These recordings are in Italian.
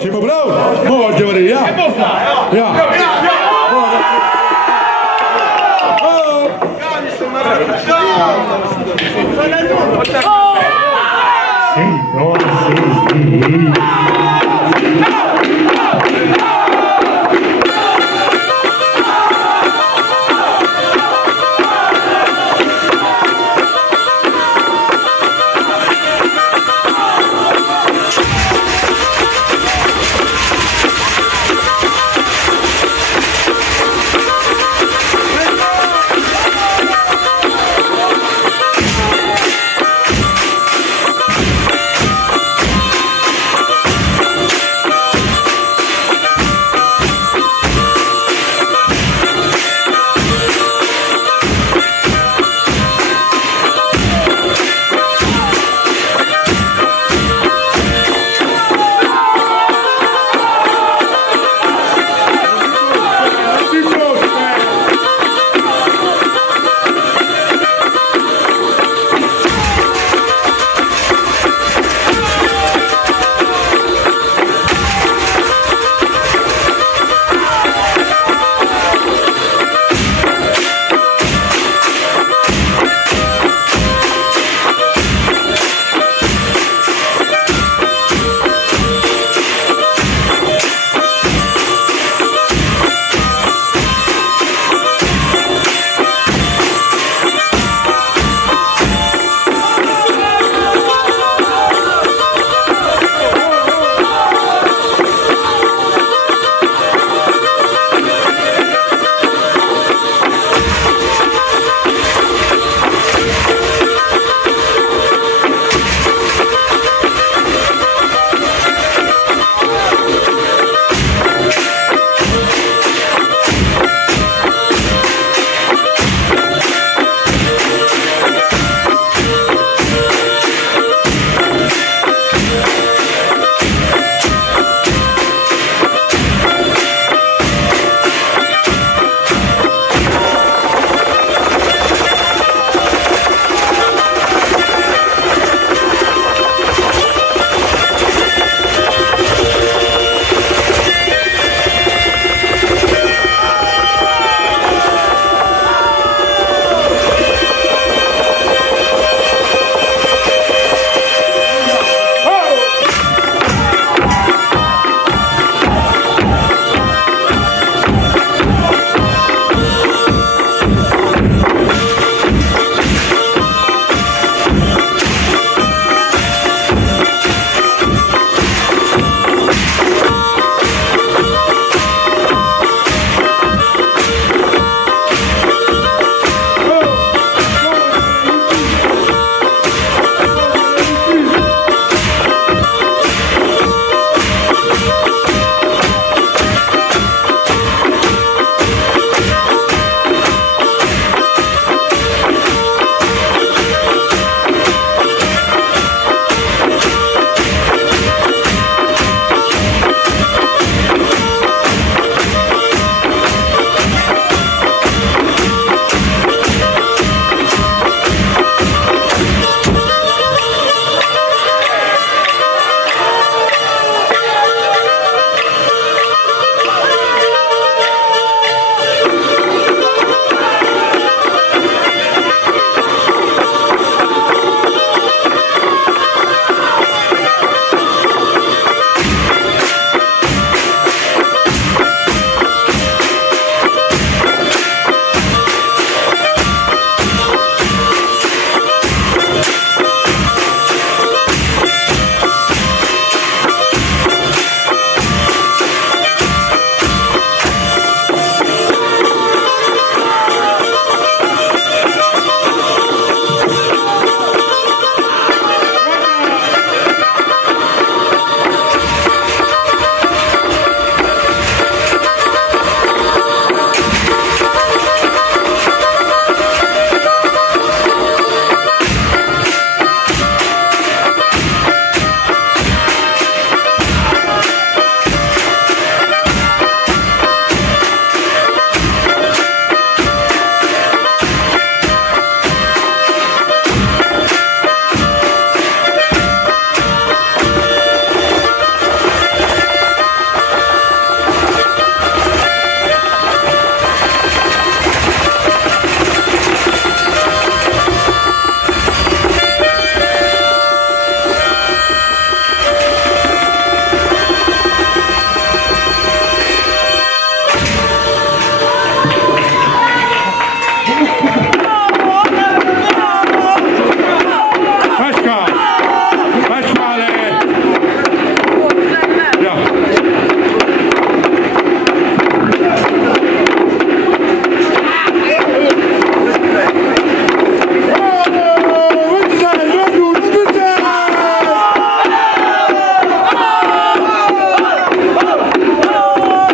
Timo Brown, mooi Marie, ja. Ja.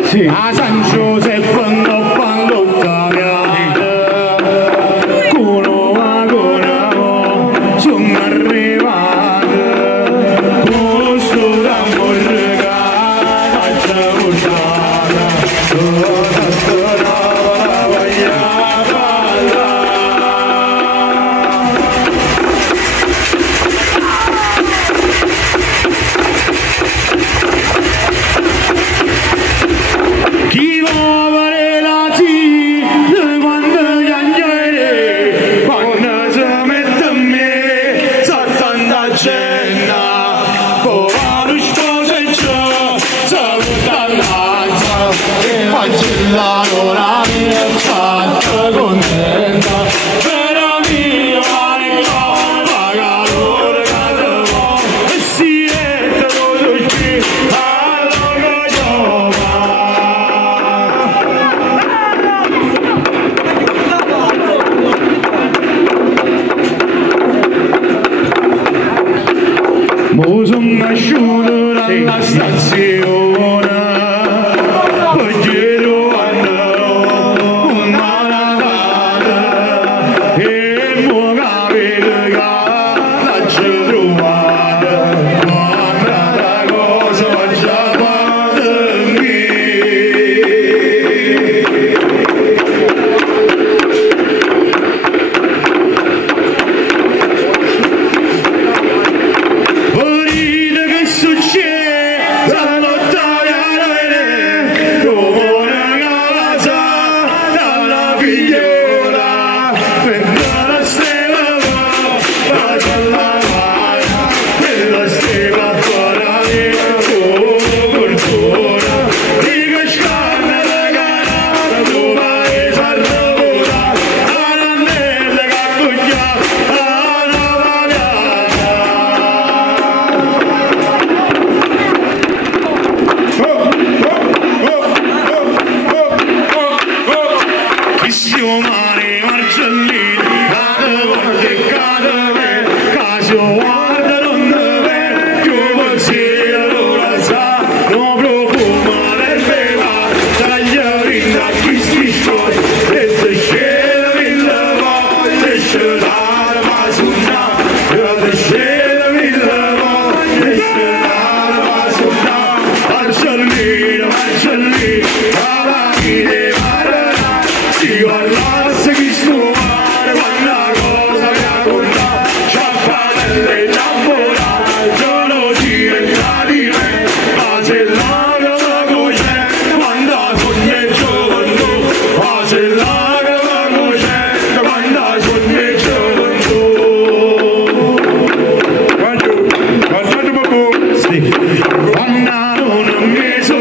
a San Giuseppe non fanno tagliare, culo a culo sono arrivato, questo d'amore che faccia buttare, tutta storia la voglio parlare. Chi vuole relazione quando piangere, quando si mette a me, s'attende cena, poi lo sposo e ciò, si butta all'alza, faccio la loro mia fatta contenta, però mi vale paga l'ora che te va, e si è tutto qui, allora io mo sono asciutto dalla stazione, poi dietro andrò una lavata e mo capite che la ci trovate, guardate cosa faccia fate qui. Morire che succede, la notte viene, come una casa dalla figliola, mentre la stella va, faccia la mano, e la stella ancora mia, come cultura, dico scanna la cara, tu vai a lavora, la nannella che accoglia, la nuova piazza. Chissio mani marcellini, cade volte cade me, caso guarda non ne vede, più pensiero allora sa, non profuma nel beva, tagliarinda chi si scioglie, e se scende mille volte, scendere ma sunna, e se scende mille volte, scendere ma sunna, marcellino, alla fine marerà, si guardasse chi stuare, quanta cosa mi ha contato, sciappatelle e tamburate, sono diventa di me, ma se l'aga va cos'è, quando sogno e gioventù, ma se l'aga va cos'è, quando sogno e gioventù. Quando non mi sono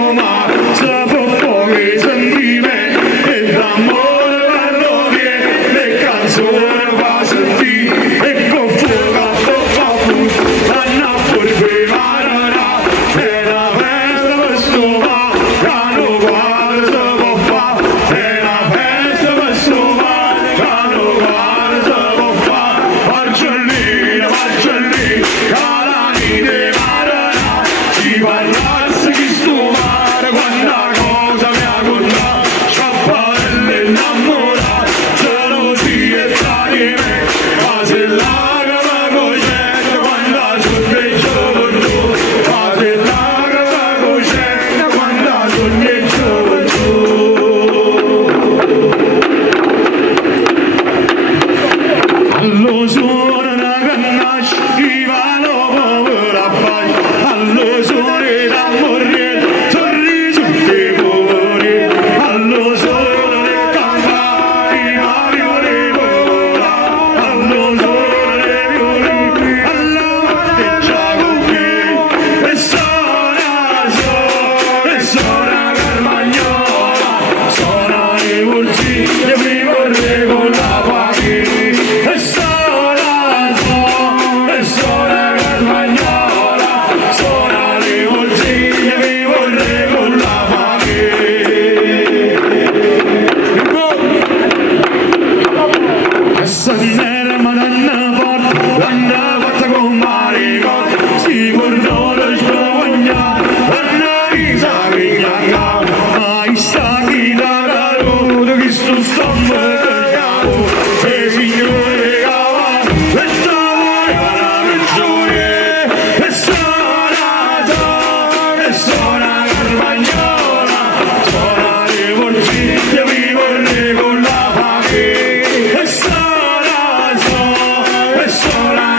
suonare bolsiglia mi vorrei con la famiglia e suona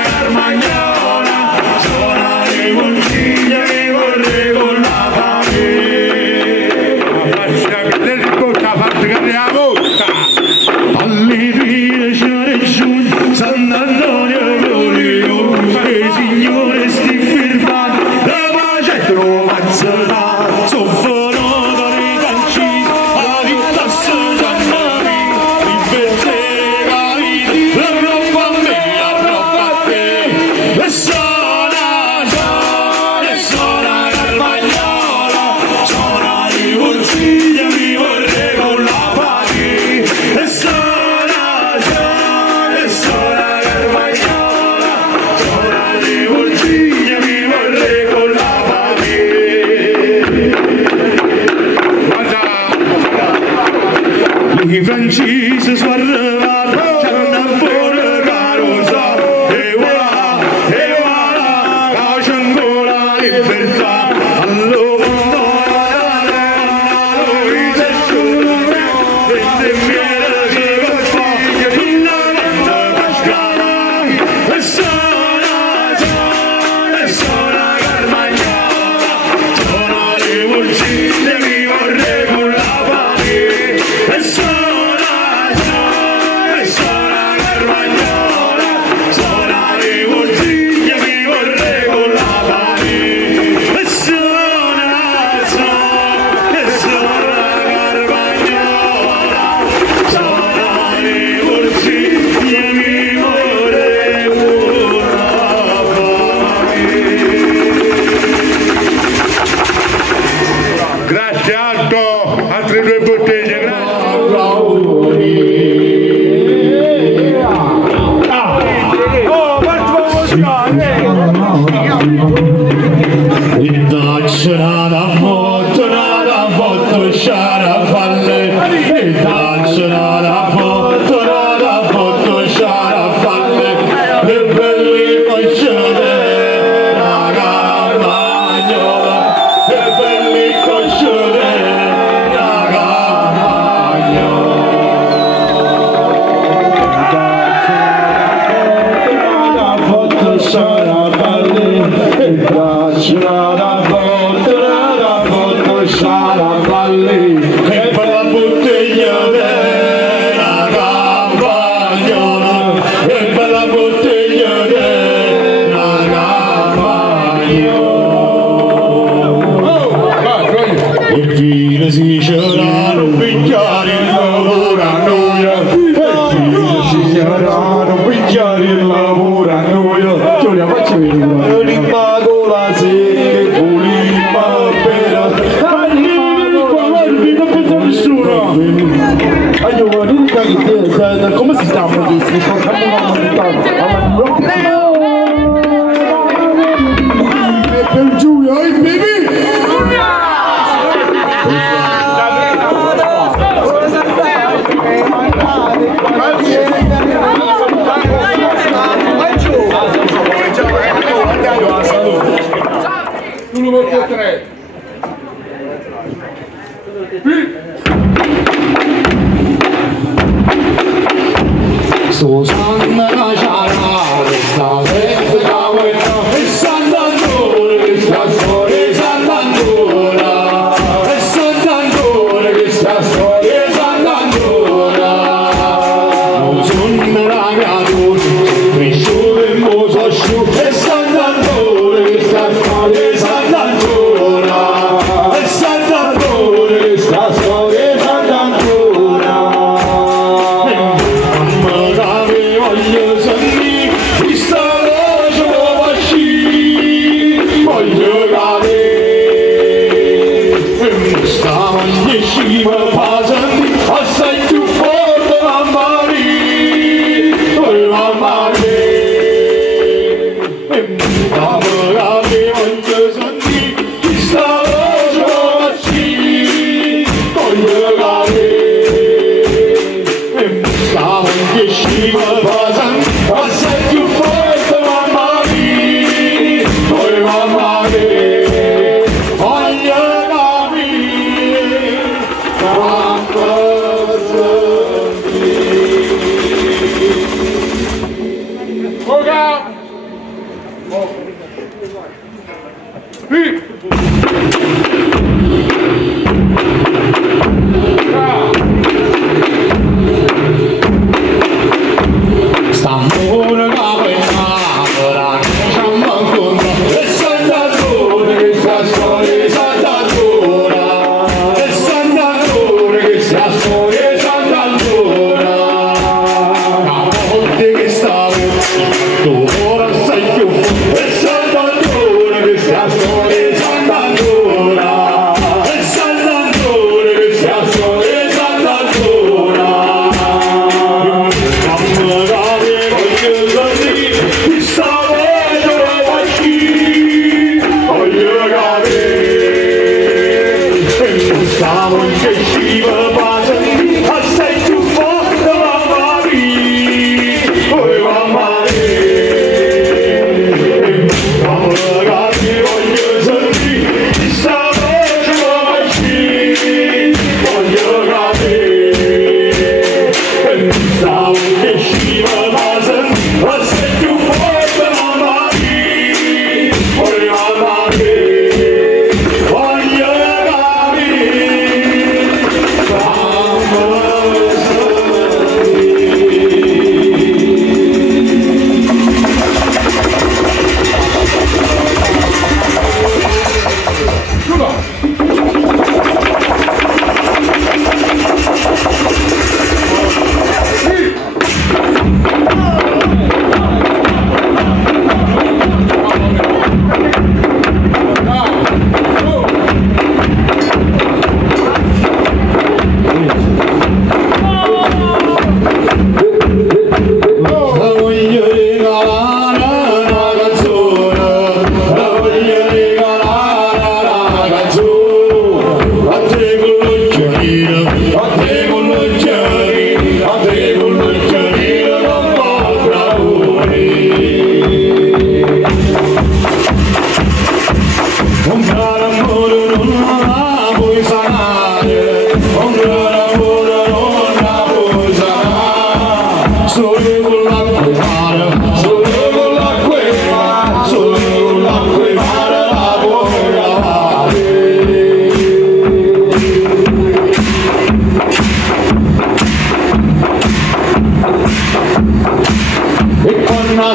carmagnola, suonare bolsiglia mi vorrei con la famiglia. Faccia cadere in bocca, fate cadere la bocca. Alle c'è giù Sant'Antonio Glorio e il Signore sti fermati la pace trovazzata soffrono dai calci alla vita Giannari libertà caviti la roba a me la roba a te e suona Carmagnola suona di Bolsiglia mi vorrei con la pari e suona Carmagnola suona di Bolsiglia mi vorrei con la pari. Lui francese sbarrato c'hanno pure carosa e voilà c'è ancora la libertà allo mondo lui si asciuga prende miele si costiglia finna la scala e suona Carmagnola suona le bolsiglie mi vorrei con la pari e suona Carmagnola suona le bolsiglie mi vorrei con la pari e suona Carmagnola suona le bolsiglie mi vorrei con la pari. Grazie Alto, altre due bottiglie, grazie. Nada foto sciarafalle il danzo nada foto sciarafalle e belli coscione la Carmagnola e belli coscione la Carmagnola nada foto sciarafalle il danzo nada foto sciarafalle e per la bottiglia della Carmagnola e per la bottiglia della Carmagnola e fine si c'erano picchiare il lavoro a noia e fine si c'erano picchiare il lavoro a noia Giulia facci vedere l'impago la sete pulima per non pensa a nessuno come si chiama questo? Per Giulia, hey baby! Numero 3. Susanna Caciara, sta senza cavolo, e Sant'Antonio che sta storia, Sant'Antonio, e Sant'Antonio che sta storia, Sant'Antonio. Non sono la creatura, cresciuto e mo so asciutto, e Sant'Antonio che sta storia, Sant'Antonio, e Sant'Antonio che sta storia, Sant'Antonio. Voglio sentire questa voce voglio cadere sta voglia sciva fa sentire assai più forte mamma mia voglio sentire questa voce voglio cadere sta voglia sciva assai più forte mamma mia voglio capire stavo che scivola baciami, assai più forte mamma mia, oh mamma mia, mamma ragazzi voglio sentire, questa voce come sci, voglio capire, stavo che scivola baciami, assai più forte mamma mia, oh mamma mia.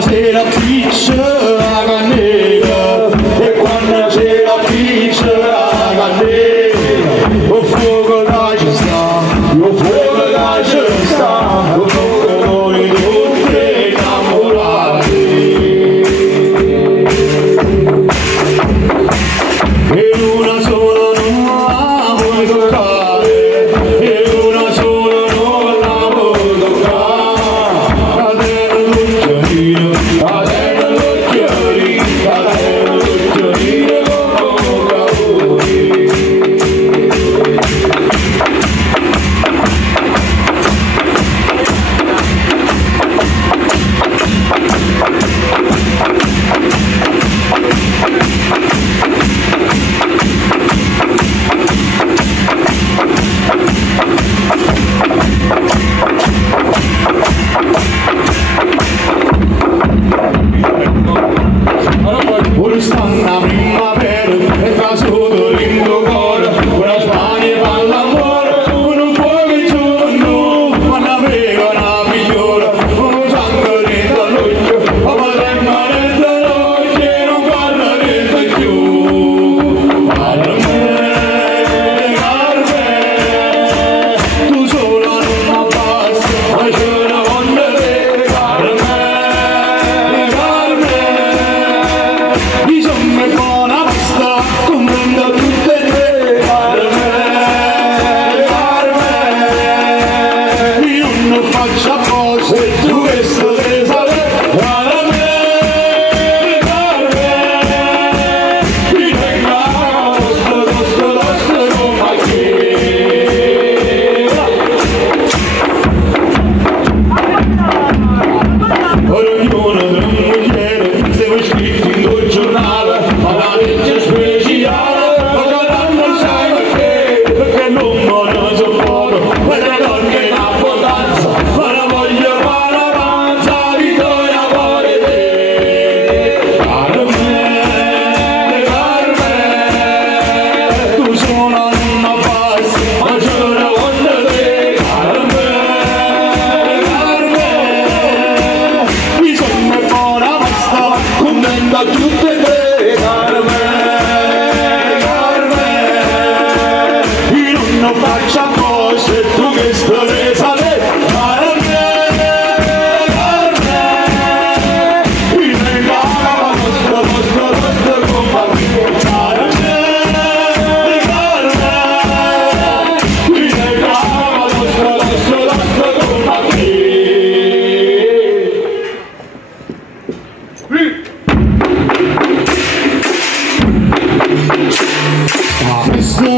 Sera pizza a cannella, e quando c'è la pizza a cannella, o fuoco là ci sta, o fuoco là ci sta, o fuoco noi tutti innamorati. E una sola non la vuoi toccare, e una sola non la vuoi toccare, cadere l'occhiolino.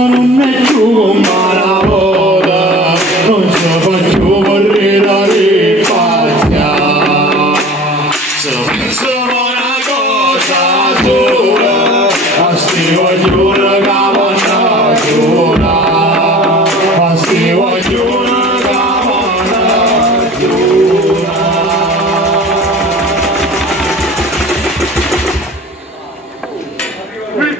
non è più una moda, non ci faccio morire di pazzia. Se pensiamo una cosa sola, a sti voglio una capanna giura, a sti voglio una capanna giura.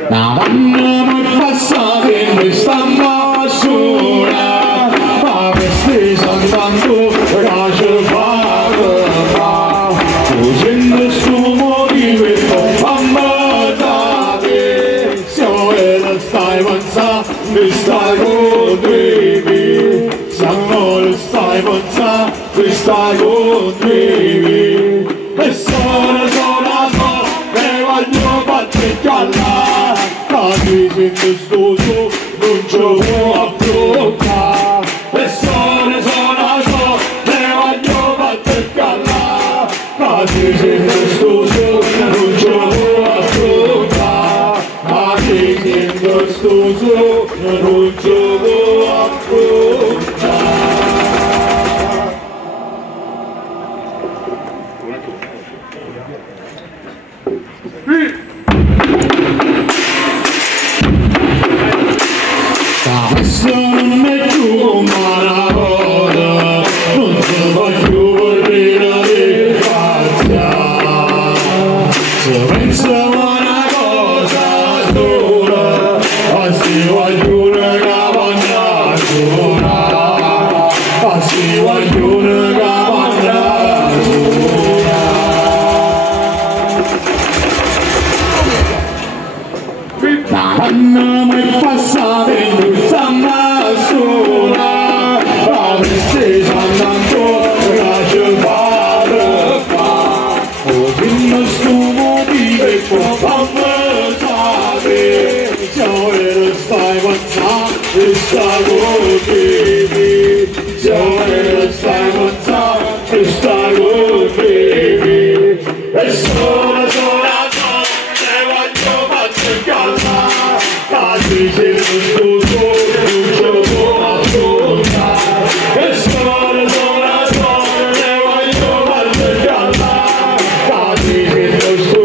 La donna mi passa in questa masura, ma questi sono tanto che ci fa, facendo sto motivo e sto ammazzate, se ora stai pensando, mi stai contrivi, se ora stai pensando, mi stai contrivi, e sono e voglio battezzarla, capisci in questo su non ci può affrontare, e sono e voglio battezzarla, capisci in questo su non ci può affrontare, capisci in questo su non ci può affrontare. Questo non è più una moda, non si fa più morire di pazzia. Se penso una cosa sola, si voglio una capanna sola, si voglio una capanna sola. La donna mi passa in questa masura, ma questi sono ancora che fa, così non sto motivo e può ammazzare, se ora stai pensando e stai contivi, se ora stai pensando e stai contivi, e sono calma, casi se non sto non ci può affrontare, e sono e voglio farti calma, casi se non sto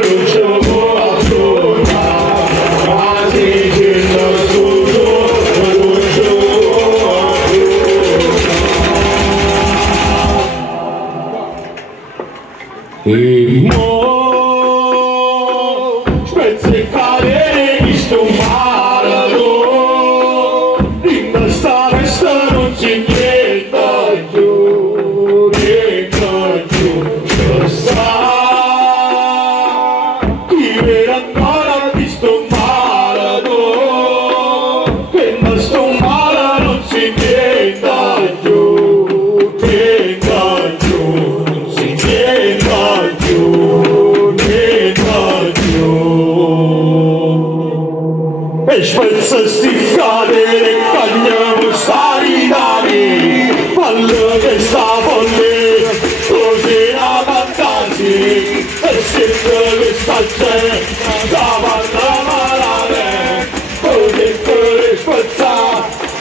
non ci può affrontare, casi se non sto non ci può affrontare. Spezzi cadere di sto marado, in sta festa non si niente più, sa chi vede ancora di sto marado, che in sto marado non si niente più, non si niente più. E spezza sti cadere, tagliamo sta ridani, fallo che sta folle, così la fantasia, e sempre che sta gente, la fanno malare, così per spezza,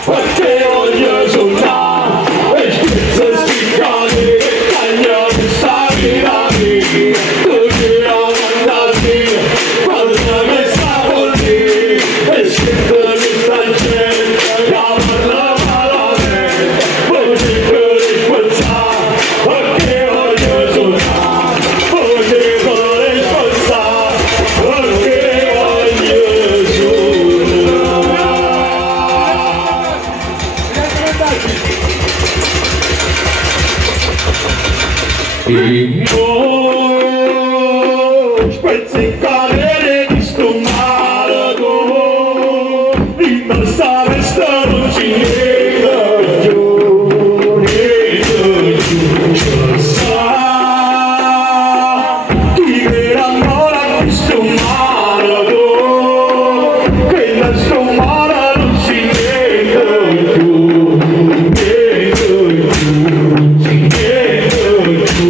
perché voglio suonare, e spezza sti cadere, tagliamo sta ridani, così la fantasia, fallo che sta folle, e sempre che sta gente, la fanno malare, così per spezza, perché voglio suonare, così per spezza, perché voglio suonare. Spezzi cadere di sto marado, in sta festa non si niente più, sa chi vede ancora di sto marado, che in sto marado non si niente più, si niente più.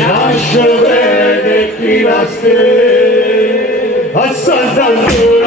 Lascia bene chi la stella Assassin